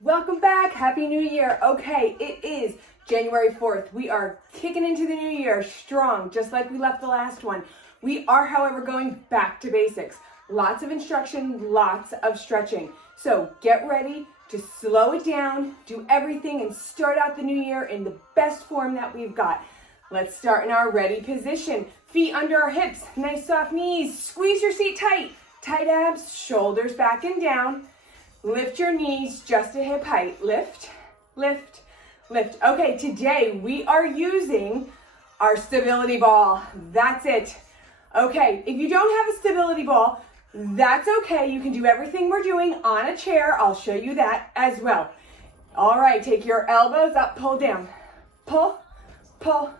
Welcome back. Happy New Year. Okay, it is January 4th. We are kicking into the new year strong, just like we left the last one. We are, however, going back to basics. Lots of instruction, lots of stretching. So get ready to slow it down, do everything, and start out the new year in the best form that we've got. Let's start in our ready position. Feet under our hips, nice soft knees. Squeeze your seat tight. Tight abs, shoulders back and down. Lift your knees just to hip height. Lift, lift, lift. Okay, today we are using our stability ball. That's it. Okay, if you don't have a stability ball, that's okay. You can do everything we're doing on a chair. I'll show you that as well. All right, take your elbows up, pull down. Pull, pull,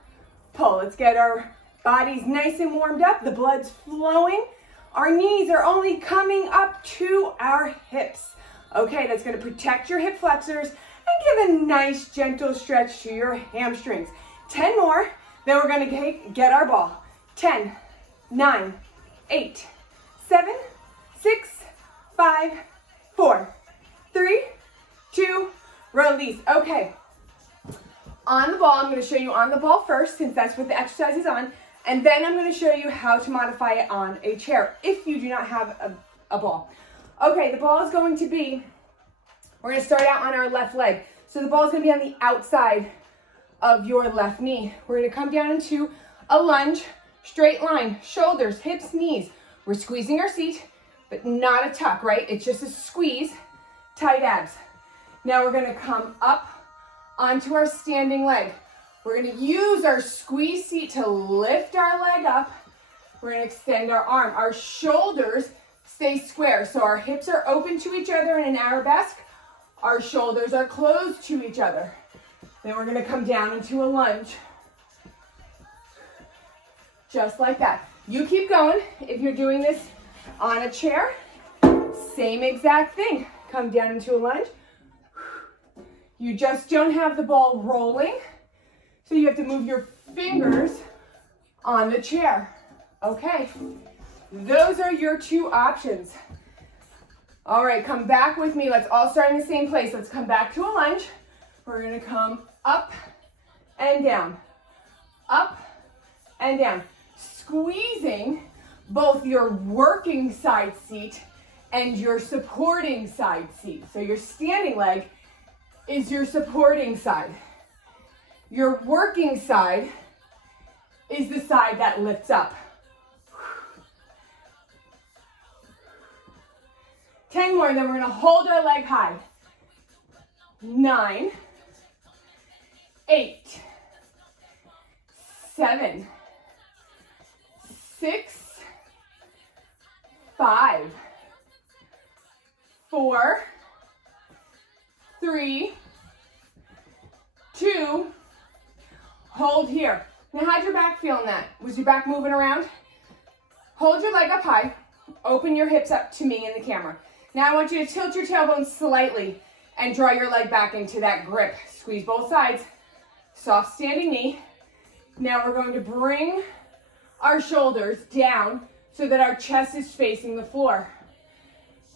pull. Let's get our bodies nice and warmed up. The blood's flowing. Our knees are only coming up to our hips. Okay, that's going to protect your hip flexors and give a nice gentle stretch to your hamstrings. 10 more, then we're going to get our ball. 10, 9, 8, 7, 6, 5, 4, 3, 2, release. Okay, on the ball, I'm going to show you on the ball first, since that's what the exercise is on, and then I'm going to show you how to modify it on a chair if you do not have a ball. Okay, the ball is going to be, we're going to start out on our left leg. So the ball is going to be on the outside of your left knee. We're going to come down into a lunge, straight line, shoulders, hips, knees. We're squeezing our seat, but not a tuck, right? It's just a squeeze, tight abs. Now we're going to come up onto our standing leg. We're going to use our squeeze seat to lift our leg up. We're going to extend our arm. Our shoulders stay square, so our hips are open to each other in an arabesque. Our shoulders are closed to each other. Then we're going to come down into a lunge. Just like that. You keep going. If you're doing this on a chair, same exact thing. Come down into a lunge. You just don't have the ball rolling, so you have to move your fingers on the chair. Okay. Those are your two options. All right, come back with me. Let's all start in the same place. Let's come back to a lunge. We're going to come up and down, up and down, squeezing both your working side seat and your supporting side seat. So your standing leg is your supporting side. Your working side is the side that lifts up. 10 more, then we're going to hold our leg high. 9, 8, 7, 6, 5, 4, 3, 2, hold here. Now how'd your back feel in that? Was your back moving around? Hold your leg up high. Open your hips up to me in the camera. Now I want you to tilt your tailbone slightly and draw your leg back into that grip. Squeeze both sides. Soft standing knee. Now we're going to bring our shoulders down so that our chest is facing the floor.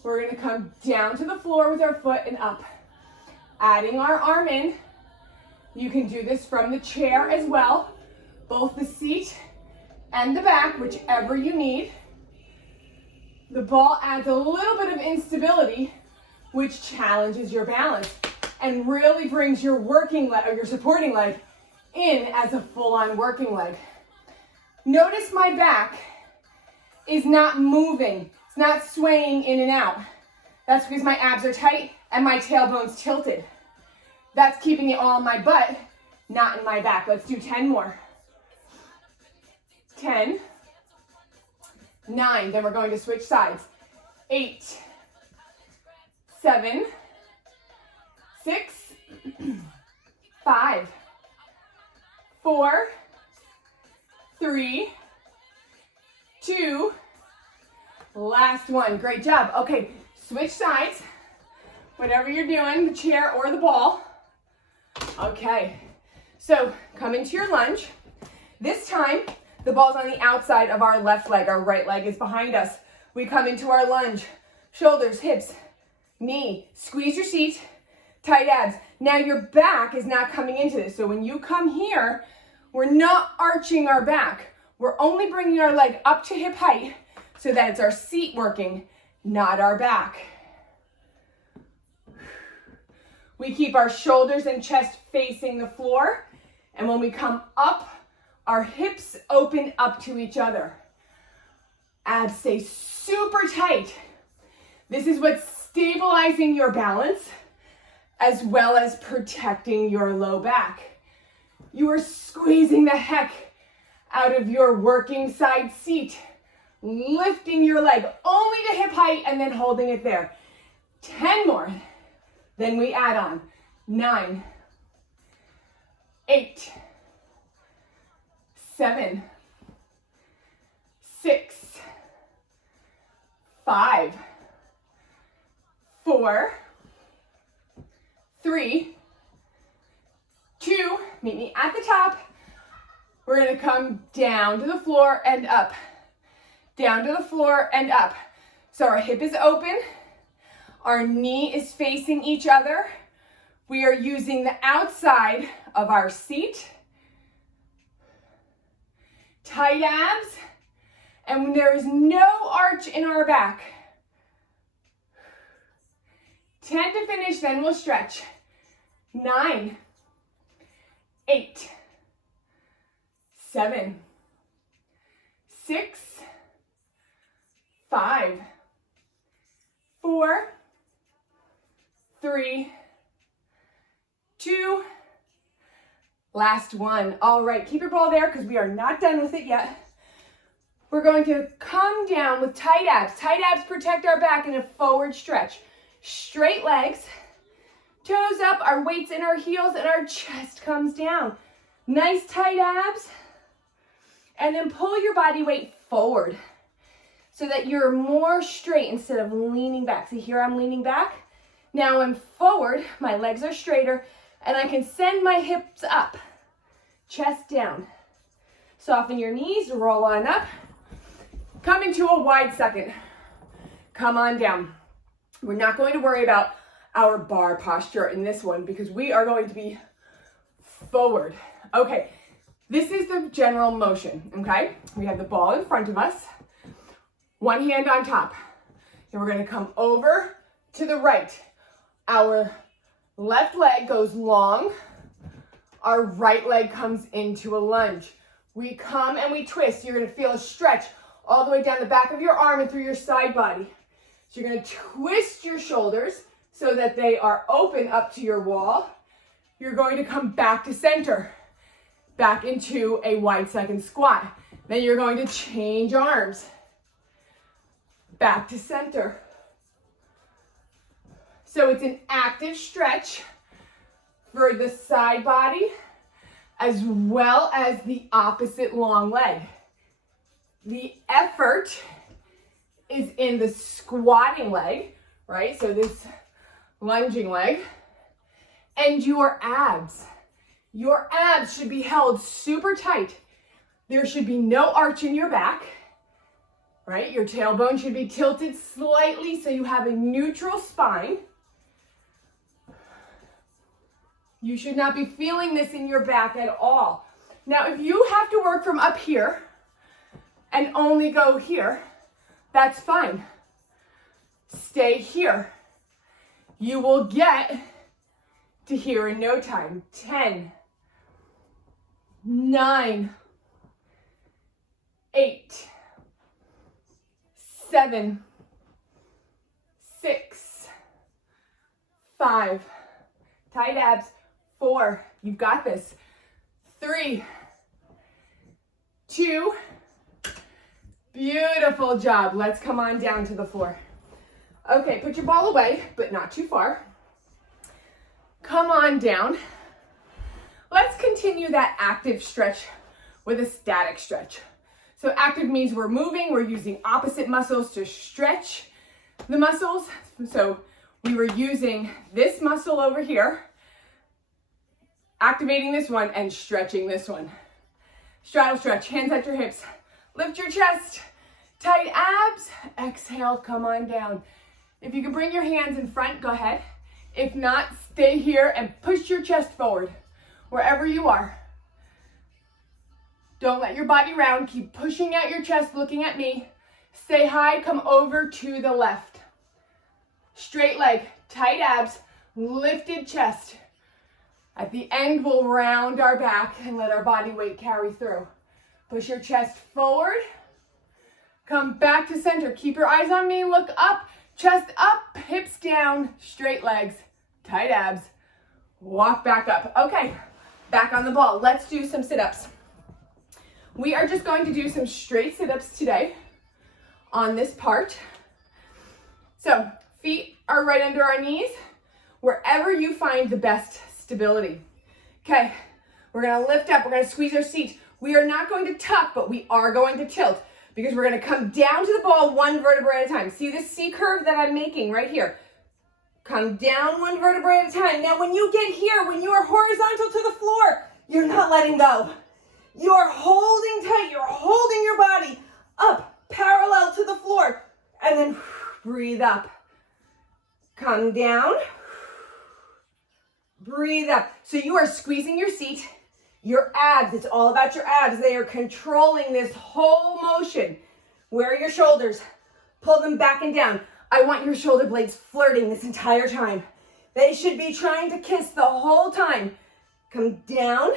We're going to come down to the floor with our foot and up. Adding our arm in. You can do this from the chair as well. Both the seat and the back, whichever you need. The ball adds a little bit of instability, which challenges your balance and really brings your working leg or your supporting leg in as a full-on working leg. Notice my back is not moving. It's not swaying in and out. That's because my abs are tight and my tailbone's tilted. That's keeping it all in my butt, not in my back. Let's do 10 more. 10, 9, then we're going to switch sides. 8, 7, 6, 5, 4, 3, 2, last one. Great job. Okay, switch sides. Whatever you're doing, the chair or the ball. Okay, so come into your lunge. This time, the ball's on the outside of our left leg. Our right leg is behind us. We come into our lunge. Shoulders, hips, knee. Squeeze your seat. tight abs. Now your back is not coming into this. So when you come here, we're not arching our back. We're only bringing our leg up to hip height so that it's our seat working, not our back. We keep our shoulders and chest facing the floor. And when we come up, our hips open up to each other. Abs stay super tight. This is what's stabilizing your balance as well as protecting your low back. You are squeezing the heck out of your working side seat, lifting your leg only to hip height and then holding it there. 10 more. Then we add on. 9, 8, 7, 6, 5, 4, 3, 2, meet me at the top. We're gonna come down to the floor and up. Down to the floor and up. So our hip is open. Our knee is facing each other. We are using the outside of our seat. Tight abs. And there is no arch in our back. 10 to finish, then we'll stretch. 9, 8, 7, 6, 5, 4, 3, 2, last one. All right, keep your ball there because we are not done with it yet. We're going to come down with tight abs. Tight abs protect our back in a forward stretch. Straight legs, toes up, our weights in our heels, and our chest comes down. Nice tight abs. And then pull your body weight forward so that you're more straight instead of leaning back. See, here I'm leaning back. Now I'm forward, my legs are straighter, and I can send my hips up, chest down. Soften your knees, roll on up. Come into a wide second. Come on down. We're not going to worry about our bar posture in this one because we are going to be forward. Okay, this is the general motion, okay? We have the ball in front of us, one hand on top. Then we're gonna come over to the right. Our left leg goes long, our right leg comes into a lunge. We come and we twist. You're gonna feel a stretch all the way down the back of your arm and through your side body. So you're gonna twist your shoulders so that they are open up to your wall. You're going to come back to center, back into a wide second squat. Then you're going to change arms, back to center. So it's an active stretch for the side body as well as the opposite long leg. The effort is in the squatting leg, right? So this lunging leg, and your abs. Your abs should be held super tight. There should be no arch in your back, right? Your tailbone should be tilted slightly so you have a neutral spine. You should not be feeling this in your back at all. Now, if you have to work from up here and only go here, that's fine. Stay here. You will get to here in no time. 10, 9, 8, 7, 6, 5, tight abs, 4, you've got this, 3, 2, beautiful job. Let's come on down to the floor. Okay, put your ball away, but not too far. Come on down. Let's continue that active stretch with a static stretch. So active means we're moving, we're using opposite muscles to stretch the muscles. So we were using this muscle over here, activating this one and stretching this one. Straddle stretch, hands at your hips. Lift your chest, tight abs, exhale, come on down. If you can bring your hands in front, go ahead. If not, stay here and push your chest forward, wherever you are. Don't let your body round. Keep pushing out your chest, looking at me. Stay high, come over to the left. Straight leg, tight abs, lifted chest. At the end, we'll round our back and let our body weight carry through. Push your chest forward. Come back to center. Keep your eyes on me. Look up, chest up, hips down, straight legs, tight abs. Walk back up. Okay, back on the ball. Let's do some sit-ups. We are just going to do some straight sit-ups today on this part. So feet are right under our knees, wherever you find the best stability. Okay, we're gonna lift up, we're gonna squeeze our seat. We are not going to tuck, but we are going to tilt because we're gonna come down to the ball one vertebrae at a time. See this C curve that I'm making right here? Come down one vertebrae at a time. Now when you get here, when you are horizontal to the floor, you're not letting go. You're holding tight, you're holding your body up, parallel to the floor, and then breathe up. Come down, breathe up. So you are squeezing your seat, your abs, it's all about your abs. They are controlling this whole motion. Where are your shoulders? Pull them back and down. I want your shoulder blades flirting this entire time. They should be trying to kiss the whole time. Come down.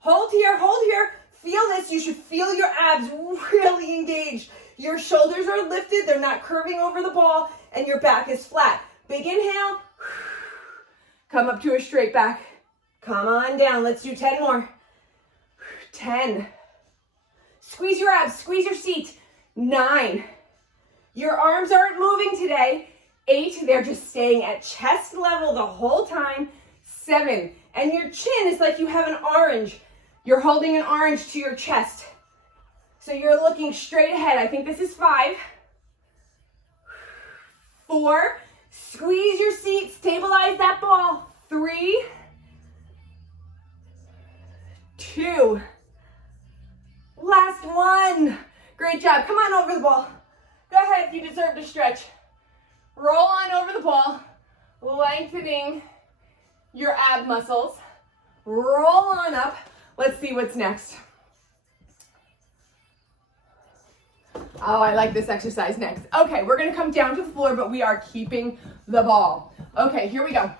Hold here, feel this. You should feel your abs really engaged. Your shoulders are lifted, they're not curving over the ball, and your back is flat. Big inhale, come up to a straight back. Come on down, let's do 10 more. 10. Squeeze your abs, squeeze your seat. 9. Your arms aren't moving today. 8, they're just staying at chest level the whole time. 7, and your chin is like you have an orange. You're holding an orange to your chest. So you're looking straight ahead. I think this is 5. 4, squeeze your seat, stabilize that ball. 3, 2, last one. Great job. Come on over the ball. Go ahead if you deserve to stretch. Roll on over the ball, lengthening your ab muscles. Roll on up. Let's see what's next. Oh, I like this exercise next. Okay, we're gonna come down to the floor, but we are keeping the ball. Okay, here we go.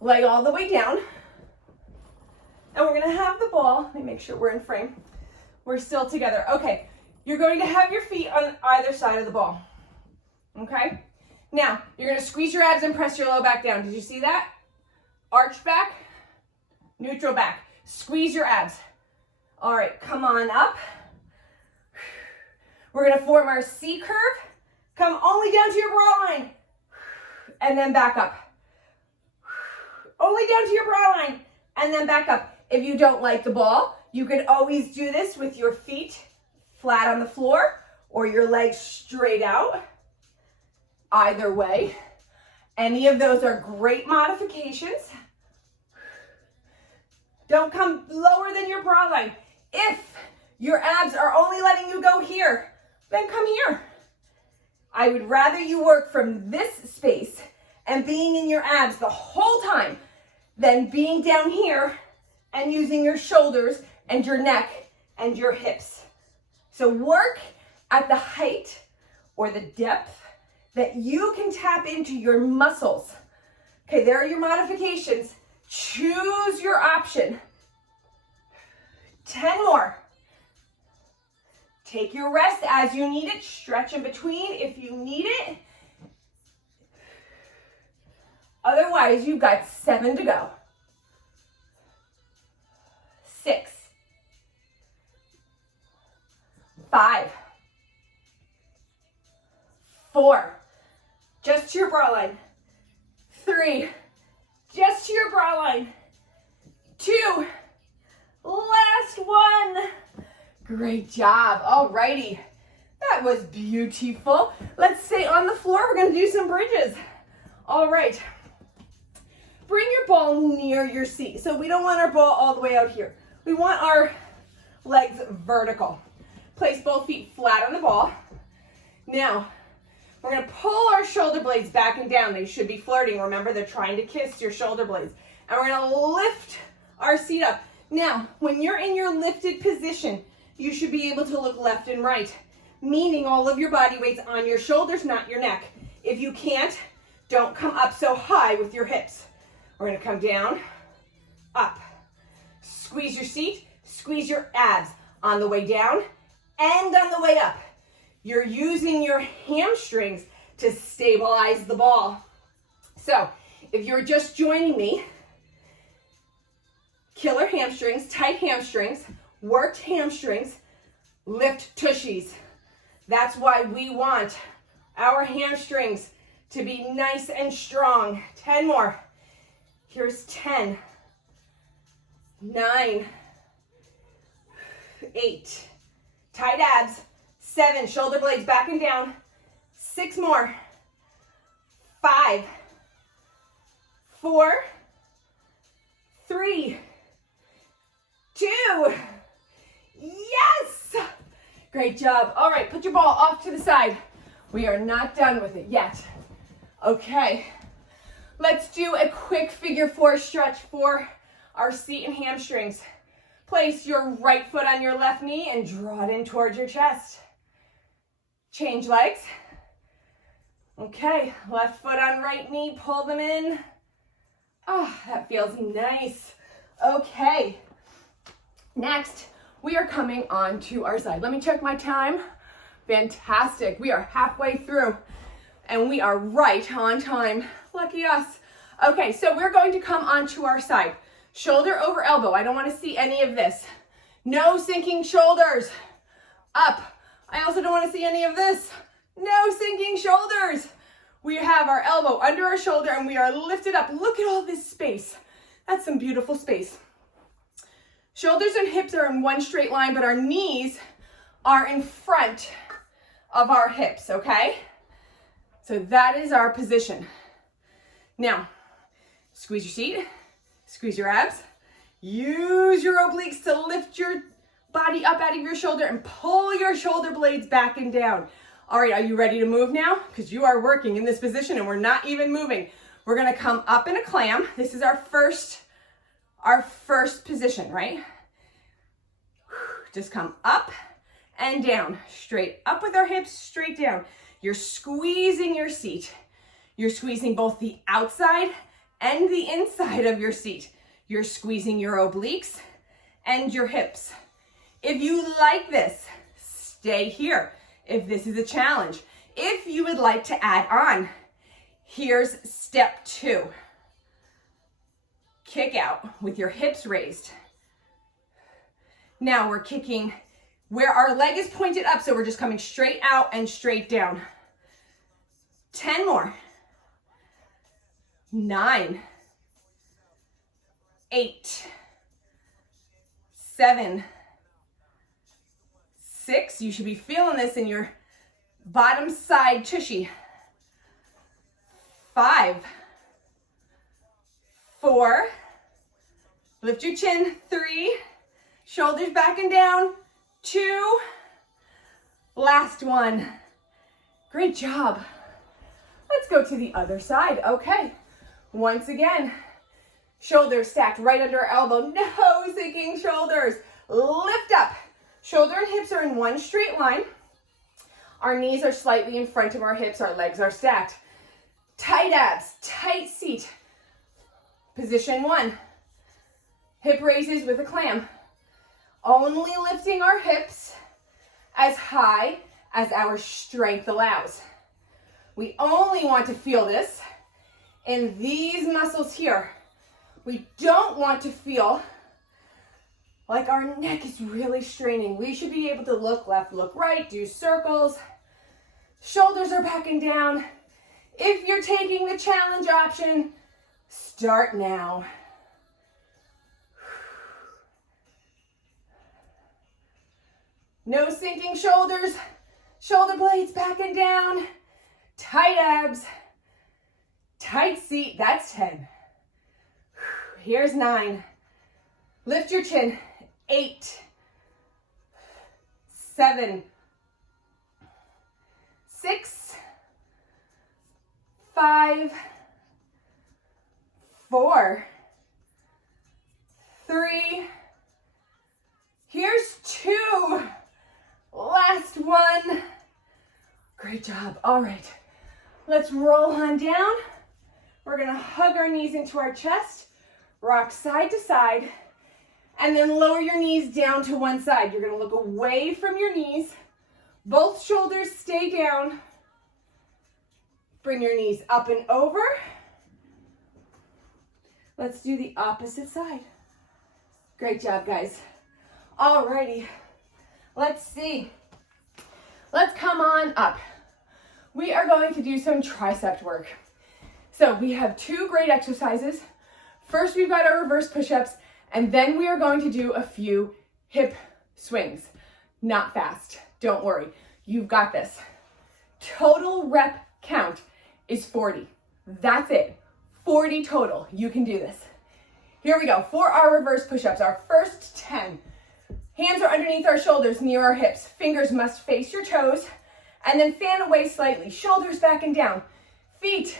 Leg all the way down. And we're gonna have the ball. Let me make sure we're in frame. We're still together. Okay, you're going to have your feet on either side of the ball. Okay? Now, you're gonna squeeze your abs and press your low back down. Did you see that? Arch back, neutral back. Squeeze your abs. All right, come on up. We're gonna form our C curve. Come only down to your brow line. And then back up. Only down to your brow line. And then back up. If you don't like the ball, you can always do this with your feet flat on the floor or your legs straight out. Either way. Any of those are great modifications. Don't come lower than your brow line. If your abs are only letting you go here, then come here. I would rather you work from this space and being in your abs the whole time than being down here and using your shoulders and your neck and your hips. So work at the height or the depth that you can tap into your muscles. Okay, there are your modifications. Choose your option. 10 more. Take your rest as you need it. Stretch in between if you need it. Otherwise, you've got 7 to go. 6, 5, 4, just to your brow line. 3, just to your brow line. 2, last one. Great job. Alrighty. That was beautiful. Let's stay on the floor. We're going to do some bridges. All right. Bring your ball near your seat. So we don't want our ball all the way out here. We want our legs vertical. Place both feet flat on the ball. Now, We're gonna pull our shoulder blades back and down. They should be flirting. Remember, they're trying to kiss your shoulder blades. And we're gonna lift our seat up. Now, when you're in your lifted position, you should be able to look left and right, meaning all of your body weight's on your shoulders, not your neck. If you can't, don't come up so high with your hips. We're gonna come down, up. Squeeze your seat, squeeze your abs on the way down and on the way up. You're using your hamstrings to stabilize the ball. So if you're just joining me, killer hamstrings, tight hamstrings, worked hamstrings, lift tushies. That's why we want our hamstrings to be nice and strong. 10 more. Here's 10, 9, 8, tight abs, 7, shoulder blades back and down, 6 more, 5, 4, 3, 2, yes! Great job. All right, put your ball off to the side. We are not done with it yet. Okay, let's do a quick figure 4 stretch for our seat and hamstrings. Place your right foot on your left knee and draw it in towards your chest. Change legs. Okay, left foot on right knee, pull them in. Oh, that feels nice. Okay, next we are coming on to our side. Let me check my time. Fantastic, we are halfway through and we are right on time. Lucky us. Okay, so we're going to come onto our side. Shoulder over elbow. I don't want to see any of this. No sinking shoulders. Up. I also don't want to see any of this. No sinking shoulders. We have our elbow under our shoulder and we are lifted up. Look at all this space. That's some beautiful space. Shoulders and hips are in one straight line, but our knees are in front of our hips, okay? So that is our position. Now, squeeze your seat, squeeze your abs, use your obliques to lift your body up out of your shoulder and pull your shoulder blades back and down. All right, are you ready to move now? Because you are working in this position and we're not even moving. We're gonna come up in a clam. This is our first position, right? Just come up and down, straight up with our hips, straight down. You're squeezing your seat. You're squeezing both the outside and the inside of your seat. You're squeezing your obliques and your hips. If you like this, stay here. If this is a challenge, if you would like to add on, here's step 2. Kick out with your hips raised. Now we're kicking where our leg is pointed up, so we're just coming straight out and straight down. 10 more. 9, 8, 7, 6. You should be feeling this in your bottom side tushy. 5, 4, lift your chin. 3, shoulders back and down. 2, last one. Great job. Let's go to the other side. Okay, once again, shoulders stacked right under our elbow. No sinking shoulders. Lift up. Shoulder and hips are in one straight line. Our knees are slightly in front of our hips. Our legs are stacked. Tight abs, tight seat. Position 1. Hip raises with a clam. Only lifting our hips as high as our strength allows. We only want to feel this in these muscles here. We don't want to feel like our neck is really straining. We should be able to look left, look right, do circles. Shoulders are back and down. If you're taking the challenge option, start now. No sinking shoulders, shoulder blades back and down, tight abs, tight seat. That's 10. Here's 9. Lift your chin. 8, 7, 6, 5, 4, 3, here's 2, last one. Great job. All right, let's roll on down. We're gonna hug our knees into our chest, rock side to side, and then lower your knees down to one side. You're gonna look away from your knees. Both shoulders stay down. Bring your knees up and over. Let's do the opposite side. Great job, guys. Alrighty, let's see. Let's come on up. We are going to do some tricep work. So we have 2 great exercises. First, we've got our reverse push-ups, and then we are going to do a few hip swings. Not fast, don't worry. You've got this. Total rep count is 40. That's it, 40 total. You can do this. Here we go, for our reverse push-ups, our first 10. Hands are underneath our shoulders, near our hips. Fingers must face your toes, and then fan away slightly. Shoulders back and down. Feet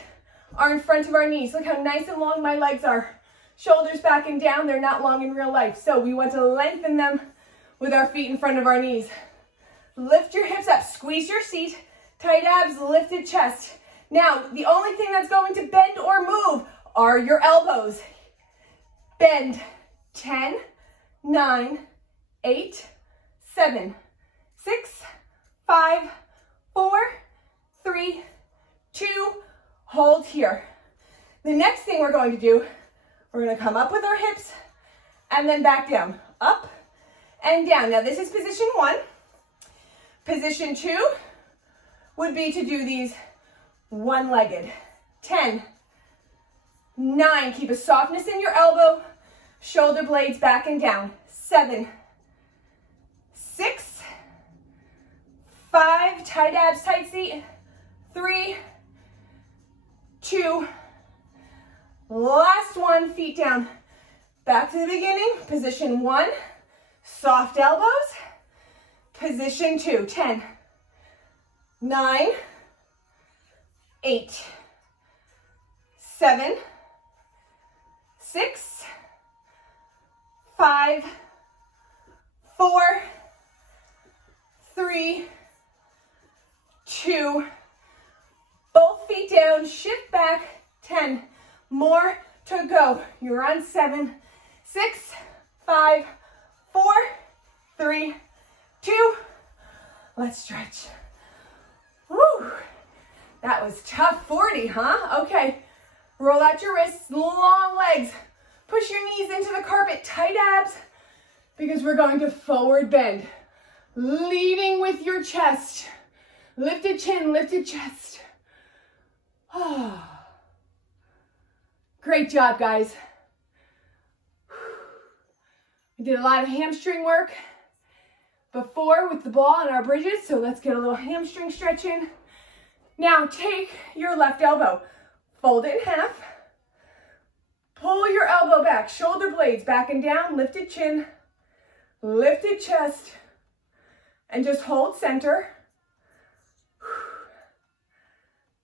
are in front of our knees. Look how nice and long my legs are. Shoulders back and down, they're not long in real life. So we want to lengthen them with our feet in front of our knees. Lift your hips up, squeeze your seat, tight abs, lifted chest. Now, the only thing that's going to bend or move are your elbows. Bend. 10, 9, 8, 7, 6, 5, 4, 3, 2, hold here. The next thing we're going to do, we're going to come up with our hips and then back down. Up and down. Now this is position 1. Position 2 would be to do these one-legged. 10, 9, keep a softness in your elbow, shoulder blades back and down. 7, 6, 5, tight abs, tight seat. 3, 2, last one, feet down. Back to the beginning, position 1, soft elbows. Position 2, 10, 9, 8, 7, 6, 5, 4, 3, 2, both feet down, shift back, 10, more to go. You're on 7, 6, 5, 4, 3, 2, let's stretch. Woo, that was tough. 40, huh? Okay, roll out your wrists, long legs. Push your knees into the carpet, tight abs, because we're going to forward bend. Leading with your chest. Lifted chin, lifted chest. Oh. Great job, guys. We did a lot of hamstring work before with the ball and our bridges, so let's get a little hamstring stretch in. Now take your left elbow, fold it in half, pull your elbow back, shoulder blades back and down, lifted chin, lifted chest, and just hold center.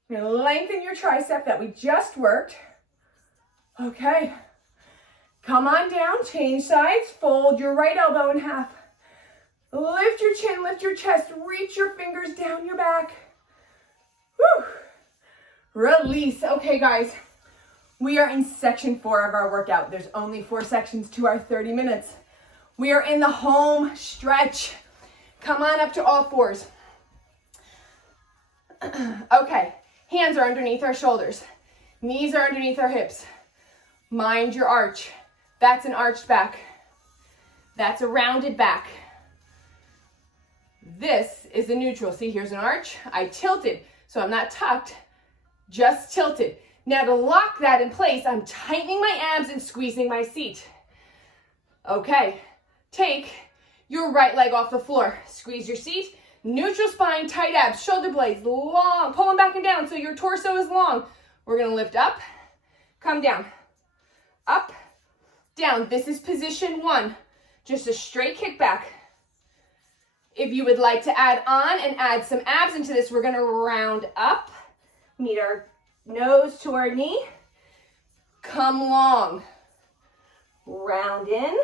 Now lengthen your tricep that we just worked. Okay, come on down, change sides, fold your right elbow in half. Lift your chin, lift your chest, reach your fingers down your back. Whew. Release. Okay, guys, we are in section 4 of our workout. There's only 4 sections to our 30 minutes. We are in the home stretch. Come on up to all fours. Okay, hands are underneath our shoulders. Knees are underneath our hips. Mind your arch. That's an arched back. That's a rounded back. This is a neutral. See, here's an arch. I tilted, so I'm not tucked, just tilted. Now to lock that in place, I'm tightening my abs and squeezing my seat. Okay, take your right leg off the floor. Squeeze your seat, neutral spine, tight abs, shoulder blades, long, pull them back and down so your torso is long. We're gonna lift up, come down, up, down. This is position 1, just a straight kickback. If you would like to add on and add some abs into this, we're gonna round up, meet our nose to our knee, come long, round in,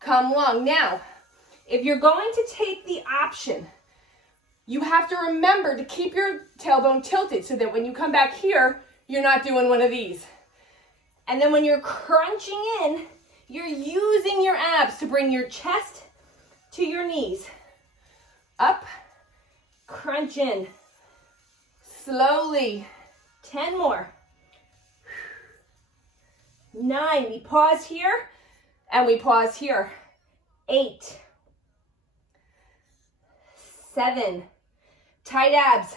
come long. Now, if you're going to take the option, you have to remember to keep your tailbone tilted so that when you come back here, you're not doing one of these. And then when you're crunching in, you're using your abs to bring your chest to your knees. Up, crunch in. Slowly, 10 more. 9, we pause here, and we pause here. 8, 7, tight abs.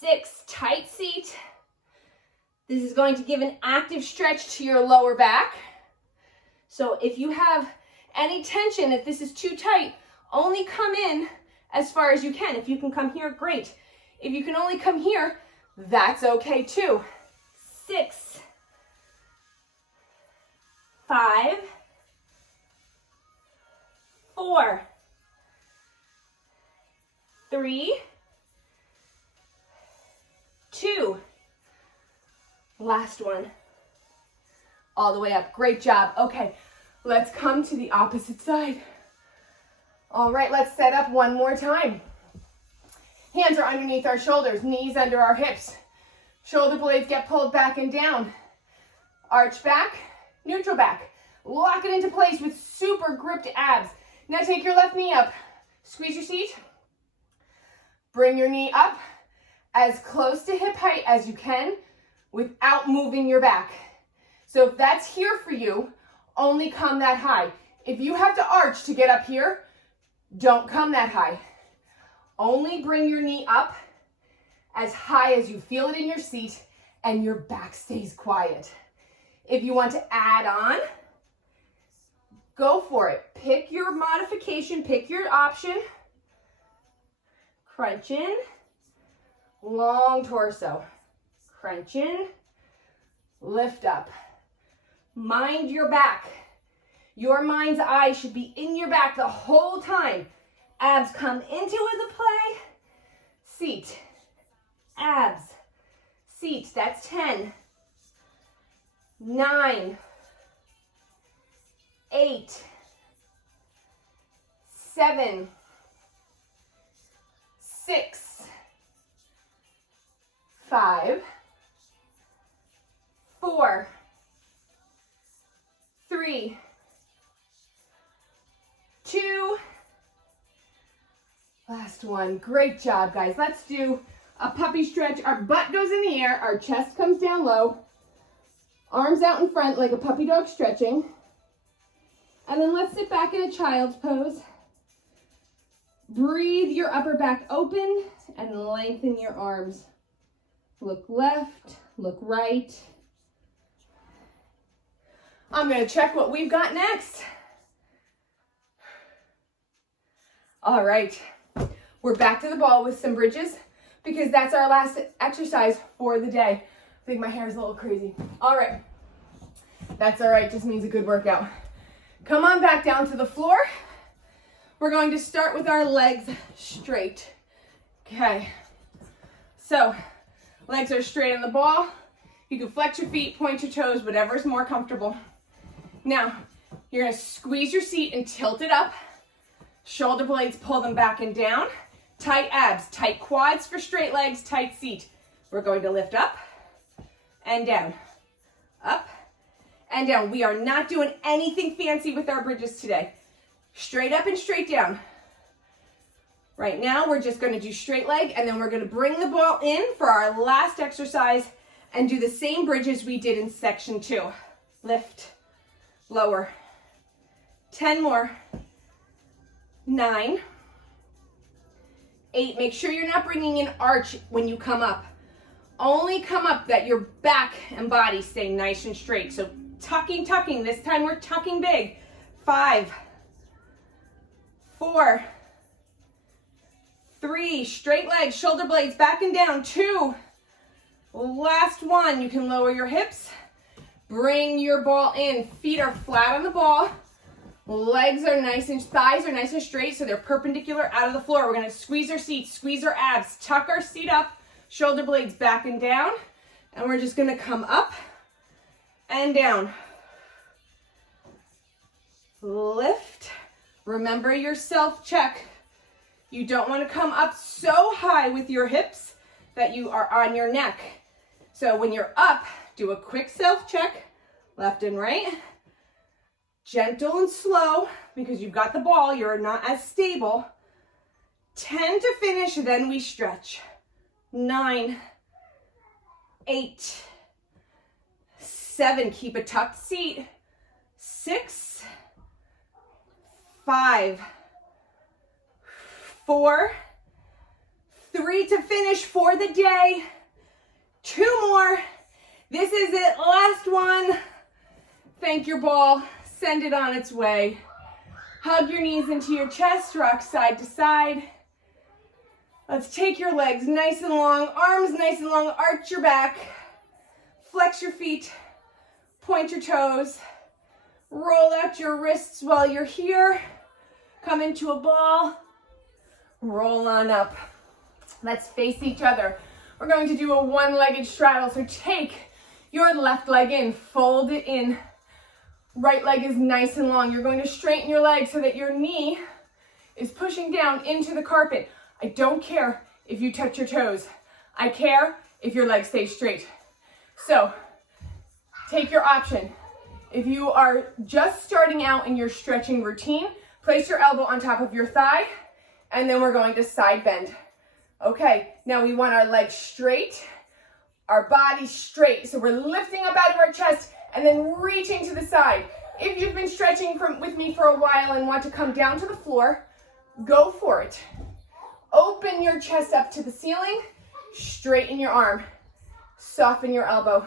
6, tight seat. This is going to give an active stretch to your lower back. So if you have any tension, if this is too tight, only come in as far as you can. If you can come here, great. If you can only come here, that's okay too. 6, 5, 4, 3, 2. Last one. All the way up. Great job. Okay, let's come to the opposite side. All right, let's set up one more time. Hands are underneath our shoulders, knees under our hips. Shoulder blades get pulled back and down. Arch back, neutral back. Lock it into place with super gripped abs. Now take your left knee up. Squeeze your seat. Bring your knee up as close to hip height as you can without moving your back. So if that's here for you, only come that high. If you have to arch to get up here, don't come that high. Only bring your knee up as high as you feel it in your seat and your back stays quiet. If you want to add on, go for it. Pick your modification, pick your option. Crunch in, long torso. Crunch in, lift up. Mind your back. Your mind's eye should be in your back the whole time. Abs come into the play. Seat. Abs. Seat. That's 10. 9. 8. 7. 6. 5. 4. 3. 2. Last one. Great job, guys. Let's do a puppy stretch. Our butt goes in the air. Our chest comes down low. Arms out in front like a puppy dog stretching. And then let's sit back in a child's pose. Breathe your upper back open and lengthen your arms. Look left, look right. I'm going to check what we've got next. All right. We're back to the ball with some bridges because that's our last exercise for the day. I think my hair is a little crazy. All right. That's all right. Just means a good workout. Come on back down to the floor. We're going to start with our legs straight. Okay. So, legs are straight on the ball. You can flex your feet, point your toes, whatever's more comfortable. Now, you're going to squeeze your seat and tilt it up. Shoulder blades, pull them back and down. Tight abs, tight quads for straight legs, tight seat. We're going to lift up and down, up and down. We are not doing anything fancy with our bridges today. Straight up and straight down. Right now, we're just going to do straight leg, and then we're going to bring the ball in for our last exercise and do the same bridges we did in section 2. Lift, lower. 10 more. 9. 8. Make sure you're not bringing an arch when you come up. Only come up that your back and body stay nice and straight. So tucking. This time we're tucking big. 5. 4. 3. Straight legs, shoulder blades back and down. 2. Last one. You can lower your hips. Bring your ball in. Feet are flat on the ball. Legs are nice and thighs are nice and straight, so they're perpendicular out of the floor. We're going to squeeze our seats, squeeze our abs, tuck our seat up, Shoulder blades back and down. And we're just gonna come up and down. Lift. Remember your self-check. You don't want to come up so high with your hips that you are on your neck. So when you're up, do a quick self-check, left and right. Gentle and slow, because you've got the ball, you're not as stable. 10 to finish, then we stretch. 9, 8, 7, keep a tucked seat. 6, 5, 4, 3 to finish for the day. 2 more. This is it, last one. Thank your ball, send it on its way. Hug your knees into your chest, rock side to side. Let's take your legs nice and long, arms nice and long, arch your back, flex your feet, point your toes, roll out your wrists while you're here, come into a ball, roll on up. Let's face each other. We're going to do a one-legged straddle, so take your left leg in, fold it in. Right leg is nice and long. You're going to straighten your leg so that your knee is pushing down into the carpet. I don't care if you touch your toes. I care if your legs stay straight. So, take your option. If you are just starting out in your stretching routine, place your elbow on top of your thigh, and then we're going to side bend. Okay, now we want our legs straight, our body straight. So we're lifting up out of our chest and then reaching to the side. If you've been stretching with me for a while and want to come down to the floor, go for it. Open your chest up to the ceiling, straighten your arm, soften your elbow,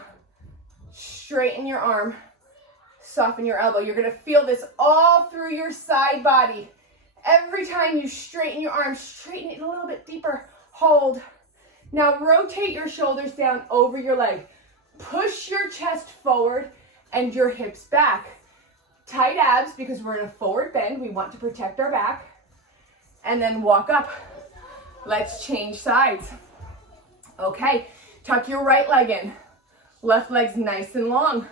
straighten your arm, soften your elbow. You're gonna feel this all through your side body. Every time you straighten your arm, straighten it a little bit deeper, hold. Now rotate your shoulders down over your leg. Push your chest forward and your hips back. Tight abs because we're in a forward bend. We want to protect our back. And then walk up. Let's change sides. Okay, tuck your right leg in. Left leg's nice and long.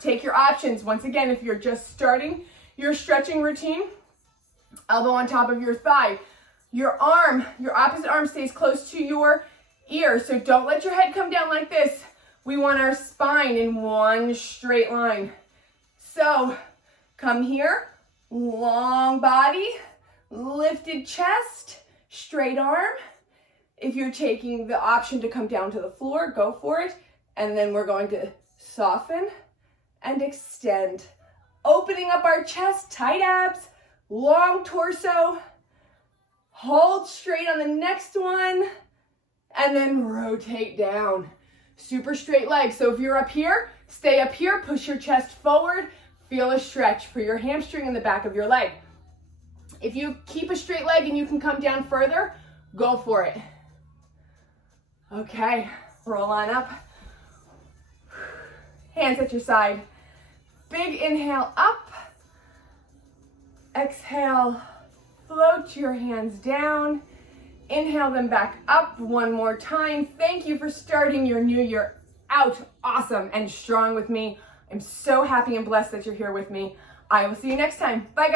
Take your options. Once again, if you're just starting your stretching routine, elbow on top of your thigh. Your arm, your opposite arm stays close to your ear, so don't let your head come down like this. We want our spine in one straight line. So, come here, long body, lifted chest, straight arm. If you're taking the option to come down to the floor, go for it. And then we're going to soften and extend. Opening up our chest, tight abs, long torso. Hold straight on the next one. And then rotate down. Super straight legs. So if you're up here, stay up here, push your chest forward. Feel a stretch for your hamstring in the back of your leg. If you keep a straight leg and you can come down further, go for it. Okay, roll on up. Hands at your side. Big inhale up. Exhale, float your hands down. Inhale them back up one more time. Thank you for starting your new year out awesome and strong with me. I'm so happy and blessed that you're here with me. I will see you next time. Bye, guys.